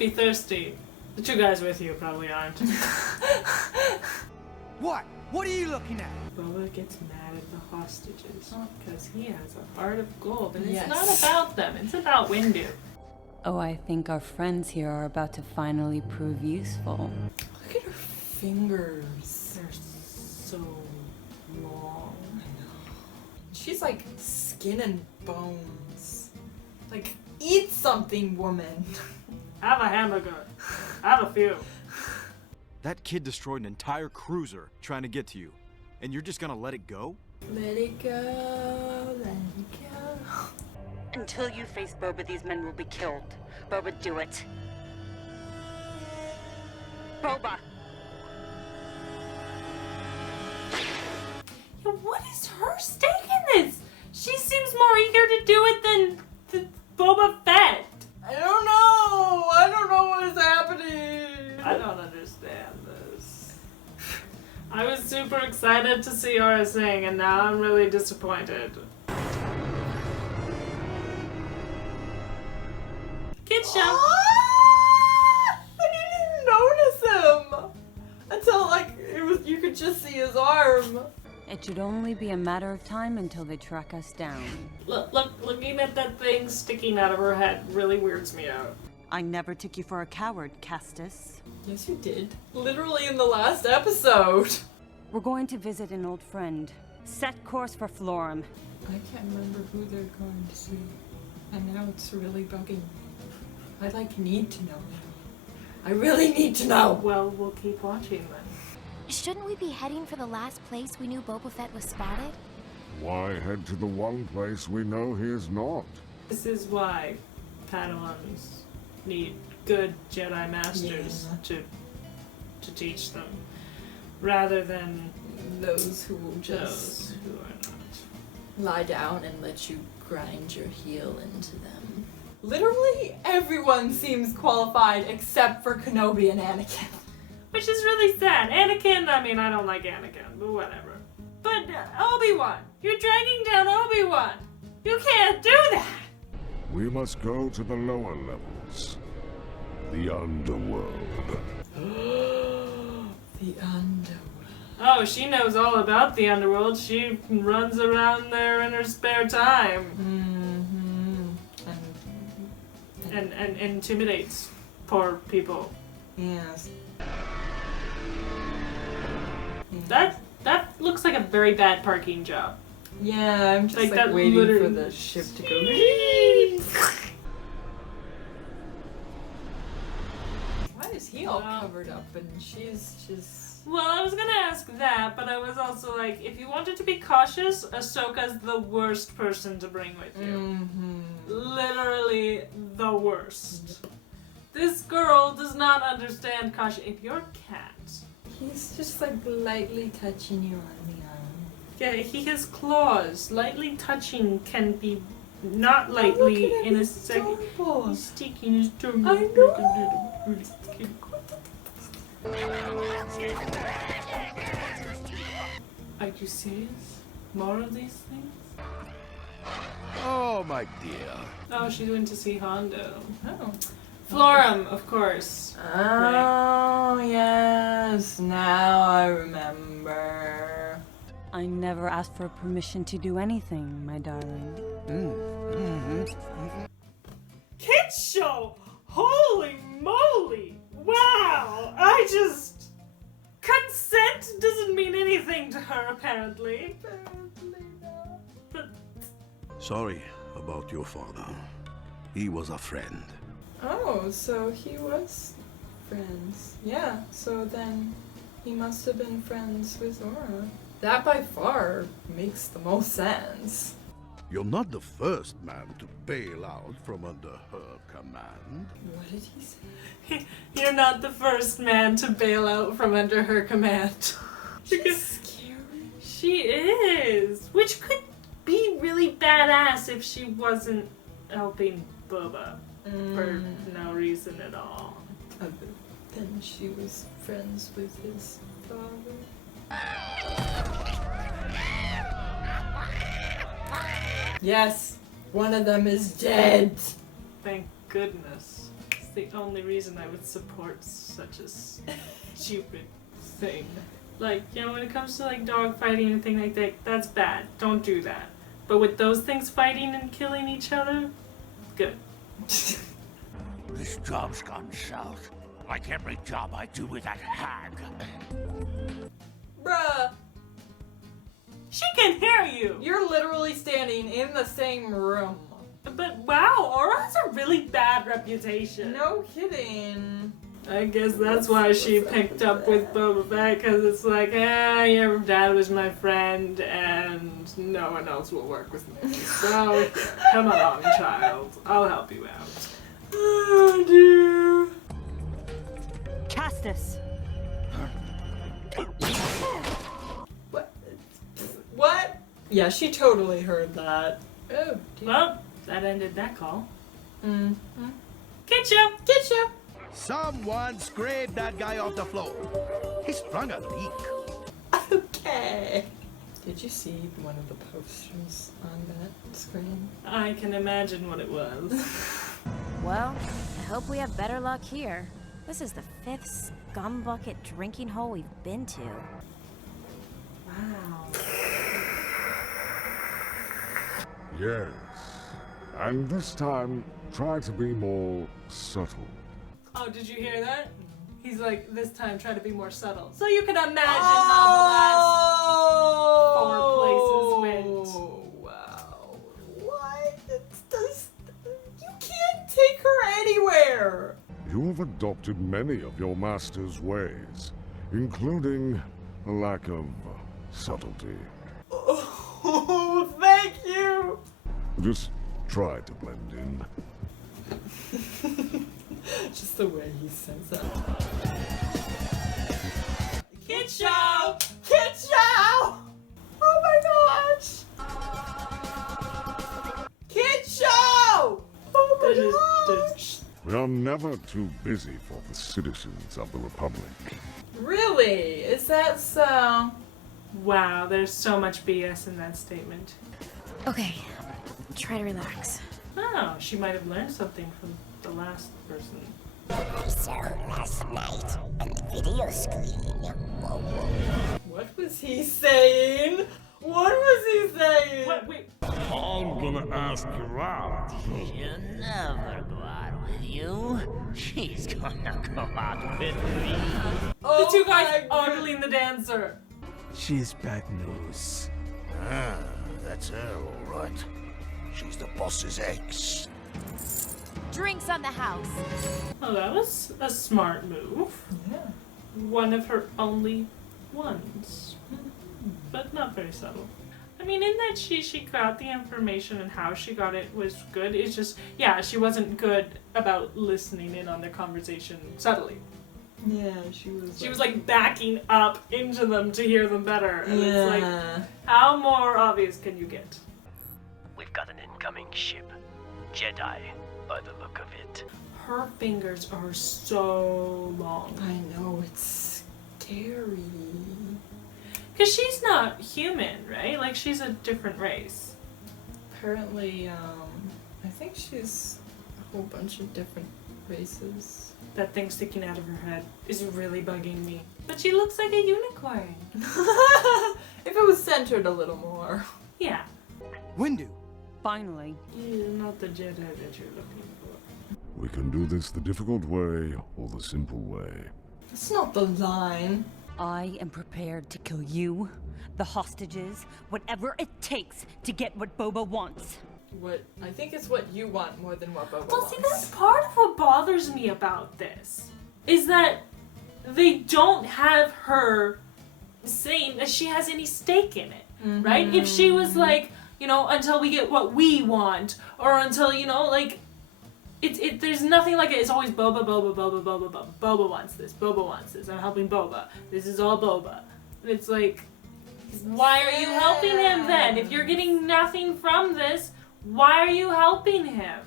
be thirsty. The two guys with you probably aren't. What? What are you looking at? Boba gets mad at the hostages because he has a heart of gold, and Yes. it's not about them, it's about Windu. Oh, I think our friends here are about to finally prove useful. Look at her fingers. They're so long. I know. She's like skin and bones. Like, eat something, woman. Have a hamburger. Have a few. That kid destroyed an entire cruiser trying to get to you, and you're just gonna let it go? Let it go, let it go. Until you face Boba, these men will be killed. Boba, do it. Boba! Yeah, what is her stake in this? She seems more eager to do it than Boba Fett. I don't know what is happening. I don't understand this. I was super excited to see Aurra sing, and now I'm really disappointed. Kid show. I didn't even notice him until like you could just see his arm. It should only be a matter of time until they track us down. Looking at that thing sticking out of her head really weirds me out. I never took you for a coward, Castus. Yes, you did. Literally in the last episode. We're going to visit an old friend. Set course for Florum. I can't remember who they're going to see, and now it's really bugging me. I need to know now. I really need to know. Well, we'll keep watching then. Shouldn't we be heading for the last place we knew Boba Fett was spotted? Why head to the one place we know he is not? This is why Padawans need good Jedi Masters to teach them, rather than Those who will just those who are not. lie down and let you grind your heel into them. Literally everyone seems qualified except for Kenobi and Anakin. Which is really sad. Anakin, I mean, I don't like Anakin, but whatever. But Obi-Wan, you're dragging down Obi-Wan. You can't do that. We must go to the lower levels. The underworld. The underworld. Oh, she knows all about the underworld. She runs around there in her spare time. And intimidates poor people. Yes. That looks like a very bad parking job. Yeah, I'm just Like like that waiting literally- for the ship to go. Why is he all covered up and she's just... Well, I was gonna ask that, but I was also like, if you wanted to be cautious, Ahsoka's the worst person to bring with you. Literally the worst. This girl does not understand caution. If your cat... He's just like lightly touching you on the arm. Yeah, he has claws. Lightly touching can be not lightly in a second. He's sticking his tongue. I know. Are you serious? More of these things? Oh, my dear. Oh, she's went to see Hondo. Oh. Florum, of course. Oh, yes. Now I remember. I never asked for permission to do anything, my darling. Kids show! Holy moly! Wow! Consent doesn't mean anything to her, apparently. But Sorry about your father. He was a friend. Oh, so he was friends. Yeah, so then he must have been friends with Aurra. That by far makes the most sense. You're not the first man to bail out from under her command. What did he say? you're not the first man to bail out from under her command. She's scary. She is! Which could be really badass if she wasn't helping Boba for no reason at all. Other than she was friends with his father. Yes, one of them is dead. Thank goodness. the only reason I would support such a stupid thing. Like, you know, when it comes to like dog fighting and anything like that, that's bad. Don't do that. But with those things fighting and killing each other, good. This job's gone south. Like every job I do with that hag. Bruh, She can hear you! you're literally standing in the same room. But wow, Aurra has a really bad reputation. No kidding. I guess that's why she picked up with Boba Fett, because it's like, your dad was my friend and no one else will work with me. So, come along, child. I'll help you out. Oh dear. Castus! What? Yeah, she totally heard that. Oh dear. Well, that ended that call. Mm-hmm. Get you! Get you. Someone scraped that guy off the floor. He sprung a leak. Okay. Did you see one of the posters on that screen? I can imagine what it was. Well, I hope we have better luck here. This is the 5th scumbucket drinking hole we've been to. Wow. Yes. And this time, try to be more subtle. Oh, did you hear that? He's like, this time try to be more subtle. So you can imagine how the last 4 places went. Wow. What? You can't take her anywhere. You have adopted many of your master's ways, including a lack of subtlety. Oh, thank you. Just try to blend in. Just the way he says that. Kid show! Kid show! Oh my gosh! Kid show! Oh my gosh! We are never too busy for the citizens of the Republic. Really? Is that so? Wow, there's so much BS in that statement. Okay, try to relax. Oh, she might have learned something from the last person. So last night on the video screen. What was he saying? What was he saying? What? Wait. I'm gonna ask you out. She'll never go out with you. She's gonna go out with me. Oh The two guys my ogling the dancer. She's bad news. Ah, that's her, all right. She's the boss's ex. Drinks on the house. Oh, that was a smart move. Yeah. One of her only ones. But not very subtle. I mean, in that she got the information and how she got it was good. It's just, yeah, she wasn't good about listening in on their conversation subtly. Yeah, she was. She was like backing up into them to hear them better. And Yeah. it's like, how more obvious can you get? We've got an incoming ship. Jedi, by the look of it. Her fingers are so long. I know, it's scary. Because she's not human, right? Like, she's a different race. Apparently, I think she's a whole bunch of different races. That thing sticking out of her head is really bugging me. But she looks like a unicorn. If it was centered a little more. Yeah. Windu! Finally. You're not the Jedi that you're looking for. We can do this the difficult way or the simple way. That's not the line. I am prepared to kill you, the hostages, whatever it takes to get what Boba wants. What I think it's what you want more than what Boba Well, wants. see, that's part of what bothers me about this. Is that they don't have her saying that she has any stake in it, right? If she was like, you know, until we get what we want, or until, you know, like, there's nothing like it. It's always Boba, Boba, Boba, Boba, Boba. Boba wants this. Boba wants this. I'm helping Boba. This is all Boba. And it's like, why are you helping him then? If you're getting nothing from this, why are you helping him?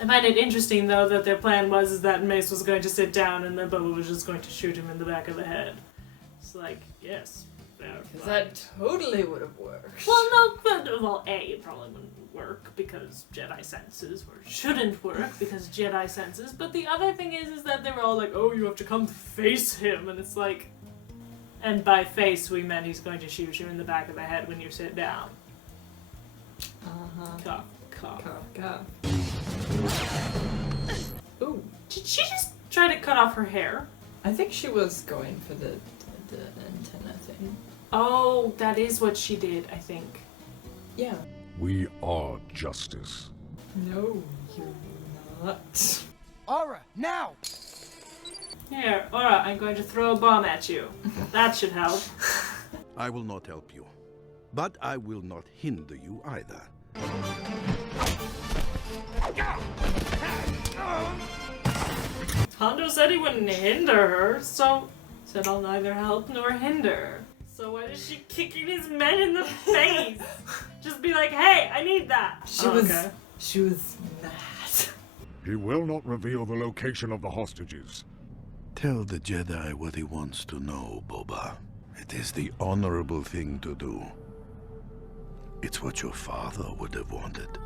I find it interesting, though, that their plan was that Mace was going to sit down and then Boba was just going to shoot him in the back of the head. It's like, yes, fair. Because that totally would have worked. Well, no, but, it probably wouldn't work because Jedi senses, or shouldn't work because Jedi senses. But the other thing is that they were all like, oh, you have to come face him, and it's like, and by face we meant he's going to shoot you in the back of the head when you sit down. Cough, cough. Cough. Ooh. Did she just try to cut off her hair? I think she was going for the antenna thing. Oh, that is what she did, I think. Yeah. We are justice. No, you're not. Aurra, now! Here, Aurra, I'm going to throw a bomb at you. That should help. I will not help you, but I will not hinder you either. Hondo said he wouldn't hinder her, so said I'll neither help nor hinder. So why is she kicking his men in the face? Just be like, hey, I need that. She was mad. He will not reveal the location of the hostages. Tell the Jedi what he wants to know, Boba. It is the honorable thing to do. It's what your father would have wanted.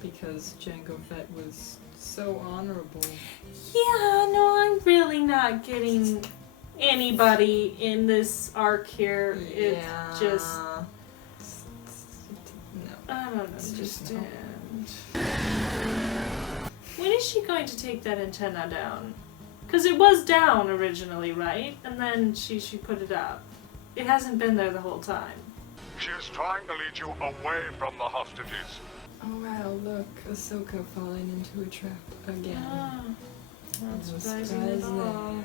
Because Jango Fett was so honorable. Yeah, no, I'm really not getting anybody in this arc here. It's just... No. I don't understand. When is she going to take that antenna down? Because it was down originally, right? And then she put it up. It hasn't been there the whole time. She is trying to lead you away from the hostages. Oh wow, look, Ahsoka falling into a trap again. Not No surprising at all.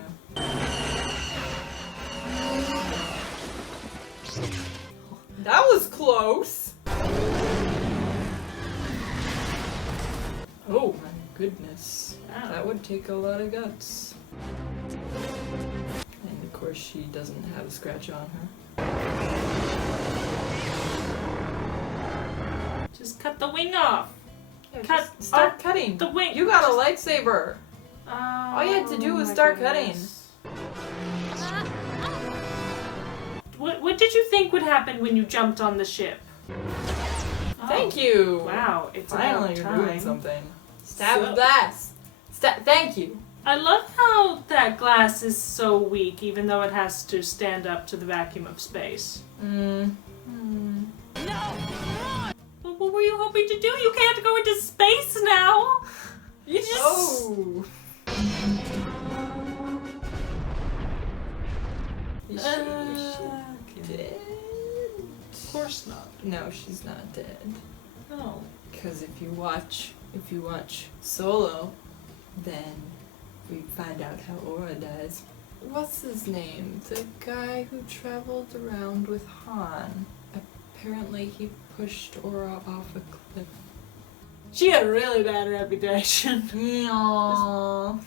That was close! Oh my goodness. Wow. That would take a lot of guts. And of course she doesn't have a scratch on her. Just cut the wing off. Yeah, start cutting. The wing. You got a lightsaber. All you had to do was start cutting. What did you think would happen when you jumped on the ship? Thank you. Wow, it's finally about you're time. doing something. Stab glass. Thank you. I love how that glass is so weak, even though it has to stand up to the vacuum of space. No! What were you hoping to do? You can't go into space now! You just... Oh! Is she dead? Of course not. No, she's not dead. No. Because if you watch Solo, then we find out how Aurra dies. What's his name? The guy who traveled around with Han. Apparently he pushed Aurra off a cliff. She had a really bad reputation. Aww.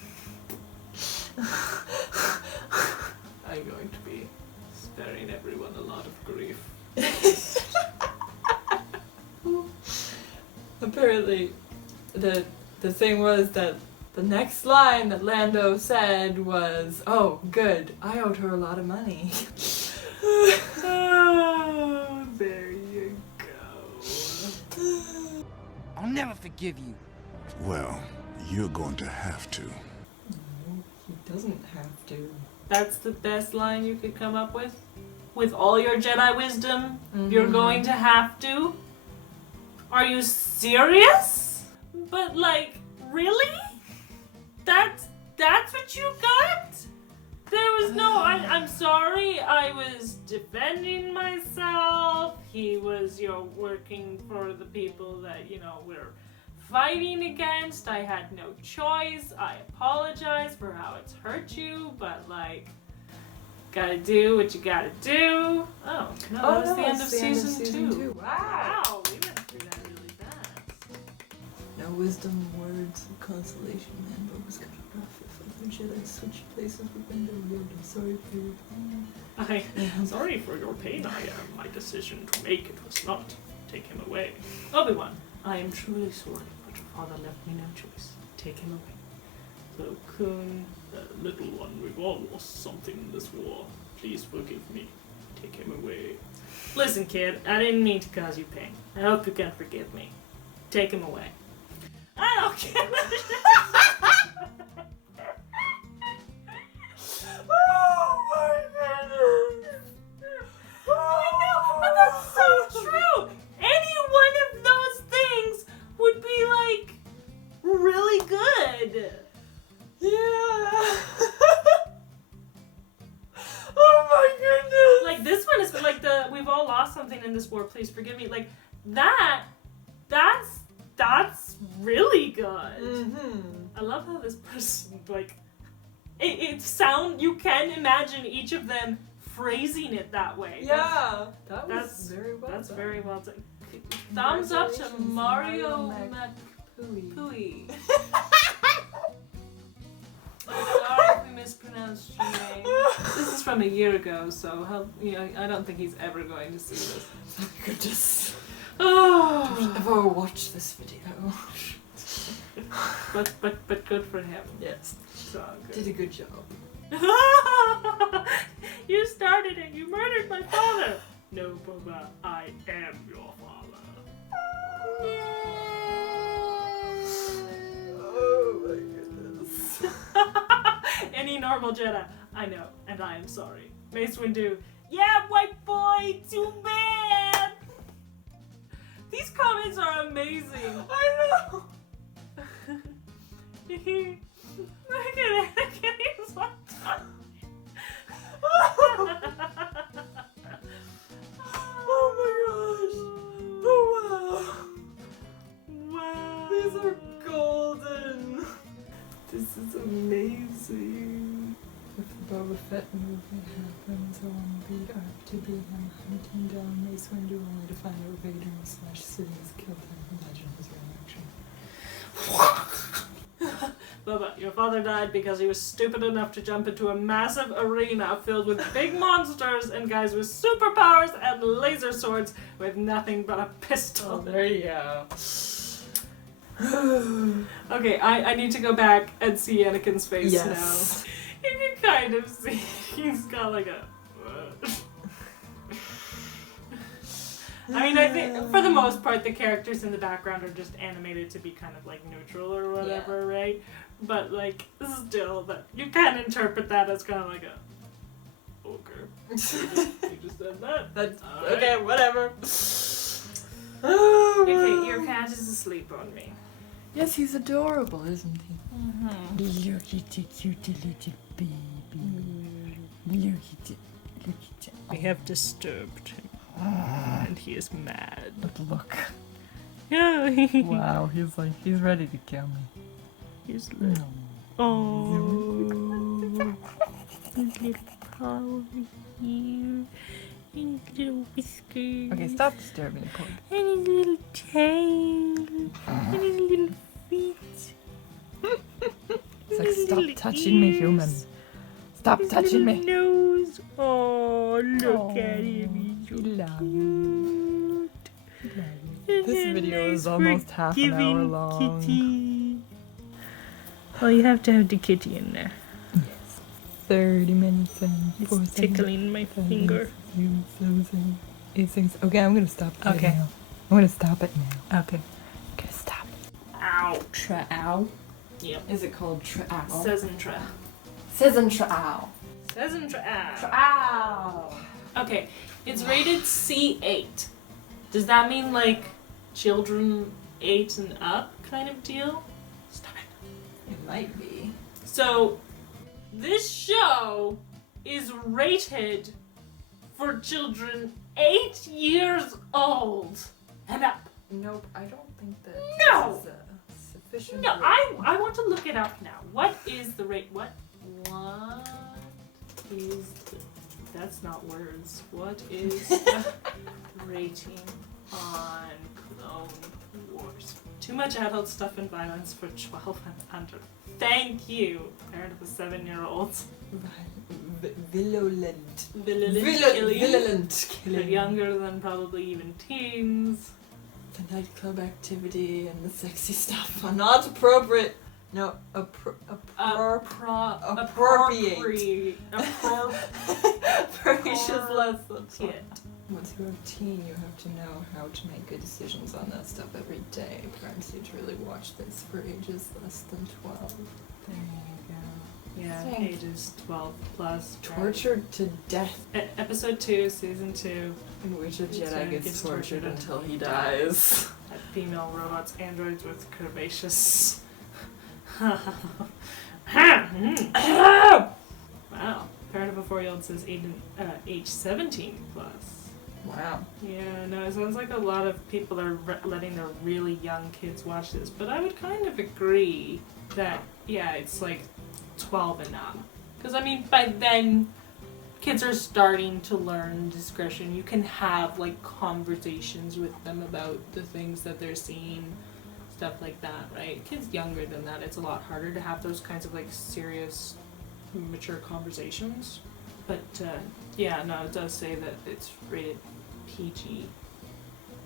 I'm going to be sparing everyone a lot of grief. Apparently, the thing was that the next line that Lando said was, "Oh, good, I owed her a lot of money." Oh, there you go. I'll never forgive you. Well, you're going to have to. No, he doesn't have to. That's the best line you could come up with? With all your Jedi wisdom, you're going to have to? Are you serious? But like, really? That's what you got? There was no, I'm sorry, I was defending myself. He was, working for the people that, we're fighting against. I had no choice. I apologize for how it's hurt you, but gotta do what you gotta do. Oh, no, that was the end of season 2. Wow, we went through that really fast. No wisdom, words of consolation, Lando was cut off. If other Jedi switched places with Lando, I'm sorry for your pain. I'm sorry for your pain. My decision to make it was not to take him away. Obi-Wan, I am truly sorry, but your father left me no choice. Take him away. So, Kun, little one, we've all lost something in this war. Please forgive me. Take him away. Listen, kid, I didn't mean to cause you pain. I hope you can forgive me. Take him away. I don't care. Oh my goodness! I know, but that's so true! Any one of those things would be, like, really good. Yeah. Oh my goodness! Like, this one is, like, we've all lost something in this war, please forgive me. Like, that's really good. Mm-hmm. I love how this person, like, you can imagine each of them phrasing it that way. Yeah, that's very well That's done. very well done. Thumbs up to Mario McPooey. Sorry if we mispronounced your name. This is from a year ago, so I don't think he's ever going to see this. Thank goodness. Oh, I've never watched this video. but good for him. Yes. So good. Did a good job. You started it. You murdered my father. No, Boba, I am your father. Oh my goodness. Any normal Jedi. I know, and I am sorry. Mace Windu. Yeah, white boy, too bad. These comments are amazing. I know. Look at Anakin. He's like, oh my gosh. Oh wow. wow. These are golden. This is amazing. If the Boba Fett movie happens, I want to be up to be him hunting down Mace Windu only to find out Vader / Sidious killed him. Imagine his reaction. Boba, your father died because he was stupid enough to jump into a massive arena filled with big monsters and guys with superpowers and laser swords with nothing but a pistol. Oh, there you go. Okay, I need to go back and see Anakin's face Yes. now. You can kind of see he's got like a... I mean, I think for the most part the characters in the background are just animated to be kind of like neutral or whatever, right? But like, still, that you can interpret that as kind of like a... Okay. You just said that. That's Alright. okay, whatever. Okay, your cat is asleep on me. Yes, he's adorable, isn't he? Mm-hmm. Look at the cute little baby. Look at it. Look at it. We have disturbed him. And he is mad. But look. Yeah. Wow, he's ready to kill me. He's like, oh. His little paw over here. And his little whiskers. Okay, stop disturbing the pug. And his little tail. And his little feet. It's like, stop touching me, human. Stop touching me. Nose. Oh, look at him. He's so cute. This video is almost half an hour long. Kitty. Well, you have to have the kitty in there. Yes. 30 minutes and 4 seconds. It's tickling my finger. 8 seconds. Okay, I'm gonna stop it Okay. now. I'm gonna stop it now. Okay. I'm gonna stop. Ow. Tra-ow? Yep. Is it called tra-ow? Sezentra. Sezentra-ow. Sezentra. Tra-ow. Okay, it's rated C8. Does that mean like children 8 and up kind of deal? Stop it. It might be. So, this show is rated for children 8 years old and up. Nope, I don't think that No! is sufficient. No, I want to look it up now. What is the rate? What is the... That's not words. What is the rating on Clone Wars? Too much adult stuff and violence for 12 and under. Thank you, parent of a 7-year-old. Virulent. Virulent killing. They're younger than probably even teens. The nightclub activity and the sexy stuff are not appropriate. No, appropriate. Appropriacious lesson. Once you're a teen, you have to know how to make good decisions on that stuff every day. Parents need to really watch this for ages less than 12. There you go. Yeah, ages 12 plus. Tortured to death. Episode 2, season 2. In which a Jedi gets tortured until he dies. Female robots, androids with curvaceous. Wow. Parent of a 4-year-old says age 17 plus. Wow. Yeah, no, it sounds like a lot of people are letting their really young kids watch this, but I would kind of agree that, yeah, it's like 12 and up. Because, I mean, by then, kids are starting to learn discretion. You can have, like, conversations with them about the things that they're seeing, stuff like that, right? Kids younger than that, it's a lot harder to have those kinds of, like, serious, mature conversations. But, yeah, no, it does say that it's rated PG,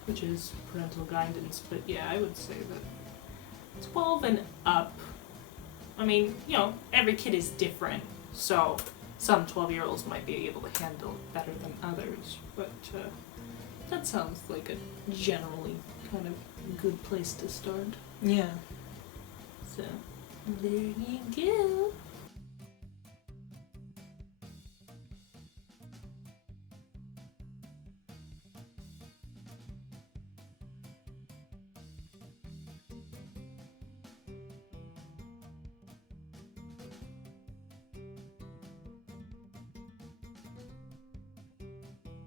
which is parental guidance, but yeah, I would say that 12 and up. I mean, you know, every kid is different, so some 12-year-olds might be able to handle it better than others, but that sounds like a generally kind of good place to start. Yeah. So, there you go.